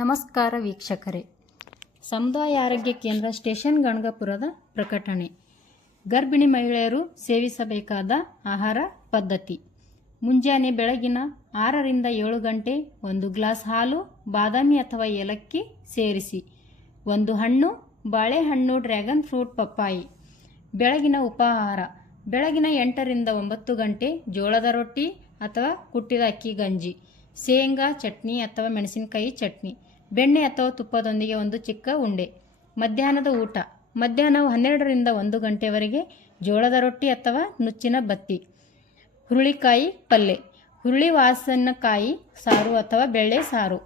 ನಮಸ್ಕಾರ ವೀಕ್ಷಕರೇ. ಸಮುದಾಯ ಆರೋಗ್ಯ ಕೇಂದ್ರ ಸ್ಟೇಷನ್ ಗಣಗಪುರದ ಪ್ರಕಟಣೆ. ಗರ್ಭಿಣಿ ಮಹಿಳೆಯರು ಸೇವಿಸಬೇಕಾದ ಆಹಾರ ಪದ್ಧತಿ. ಮುಂಜಾನೆ ಬೆಳಗಿನ ಆರರಿಂದ ಏಳು ಗಂಟೆ ಒಂದು ಗ್ಲಾಸ್ ಹಾಲು, ಬಾದಾಮಿ ಅಥವಾ ಏಲಕ್ಕಿ ಸೇರಿಸಿ. ಒಂದು ಹಣ್ಣು, ಬಾಳೆಹಣ್ಣು, ಡ್ರ್ಯಾಗನ್ ಫ್ರೂಟ್, ಪಪ್ಪಾಯಿ. ಬೆಳಗಿನ ಉಪಾಹಾರ. ಬೆಳಗಿನ ಎಂಟರಿಂದ ಒಂಬತ್ತು ಗಂಟೆ ಜೋಳದ ರೊಟ್ಟಿ ಅಥವಾ ಕುಟ್ಟಿದ ಅಕ್ಕಿ ಗಂಜಿ. ಶೇಂಗಾ ಚಟ್ನಿ ಅಥವಾ ಮೆಣಸಿನಕಾಯಿ ಚಟ್ನಿ. ಬೆಣ್ಣೆ ಅಥವಾ ತುಪ್ಪದೊಂದಿಗೆ ಒಂದು ಚಿಕ್ಕ ಉಂಡೆ. ಮಧ್ಯಾಹ್ನದ ಊಟ. ಮಧ್ಯಾಹ್ನವು ಹನ್ನೆರಡರಿಂದ ಒಂದು ಗಂಟೆವರೆಗೆ ಜೋಳದ ರೊಟ್ಟಿ ಅಥವಾ ನುಚ್ಚಿನ ಬತ್ತಿ. ಹುರುಳಿಕಾಯಿ ಪಲ್ಯ ಹುರುಳಿ ವಾಸನಕಾಯಿ ಸಾರು ಅಥವಾ ಬೆಳ್ಳೆ ಸಾರು.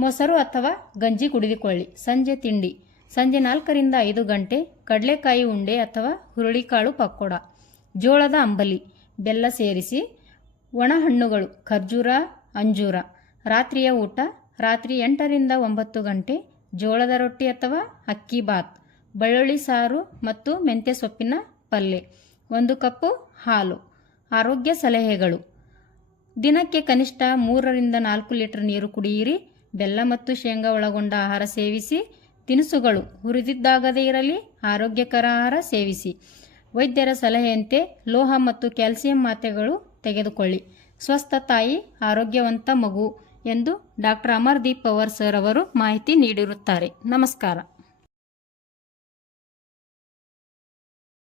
ಮೊಸರು ಅಥವಾ ಗಂಜಿ ಕುಡಿದುಕೊಳ್ಳಿ. ಸಂಜೆ ತಿಂಡಿ. ಸಂಜೆ ನಾಲ್ಕರಿಂದ ಐದು ಗಂಟೆ ಕಡಲೆಕಾಯಿ ಉಂಡೆ ಅಥವಾ ಹುರುಳಿಕಾಳು ಪಕೋಡ. ಜೋಳದ ಅಂಬಲಿ. ಬೆಲ್ಲ ಸೇರಿಸಿ ಒಣ ಹಣ್ಣುಗಳು ಖರ್ಜೂರ, ಅಂಜೂರ. ರಾತ್ರಿಯ ಊಟ ರಾತ್ರಿ ಎಂಟರಿಂದ ಒಂಬತ್ತು ಗಂಟೆ, ಜೋಳದ ರೊಟ್ಟಿ ಅಥವಾ ಅಕ್ಕಿ ಬಾತ್, ಬೆಳ್ಳುಳ್ಳಿ ಸಾರು ಮತ್ತು ಮೆಂತ್ಯ ಸೊಪ್ಪಿನ ಪಲ್ಯ ಒಂದು ಕಪ್ಪು ಹಾಲು, ಆರೋಗ್ಯ ಸಲಹೆಗಳು. ದಿನಕ್ಕೆ ಕನಿಷ್ಠ ಮೂರರಿಂದ ನಾಲ್ಕು ಲೀಟರ್ ನೀರು ಕುಡಿಯಿರಿ. ಬೆಲ್ಲ ಮತ್ತು ಶೇಂಗಾ ಒಳಗೊಂಡ ಆಹಾರ ಸೇವಿಸಿ. ತಿನಿಸುಗಳು ಹುರಿದಿದ್ದಾಗದೇ ಇರಲಿ, ಆರೋಗ್ಯಕರ ಆಹಾರ ಸೇವಿಸಿ. ವೈದ್ಯರ ಸಲಹೆಯಂತೆ ಲೋಹ ಮತ್ತು ಕ್ಯಾಲ್ಸಿಯಂ ಮಾತ್ರೆಗಳು ತೆಗೆದುಕೊಳ್ಳಿ. ಸ್ವಸ್ಥ ತಾಯಿ, ಆರೋಗ್ಯವಂತ ಮಗು. ಎಂದು ಡಾಕ್ಟರ್ ಅಮರ್ದೀಪ್ ಪವರ್ ಸರ್ ಅವರು ಮಾಹಿತಿ ನೀಡಿರುತ್ತಾರೆ. ನಮಸ್ಕಾರ.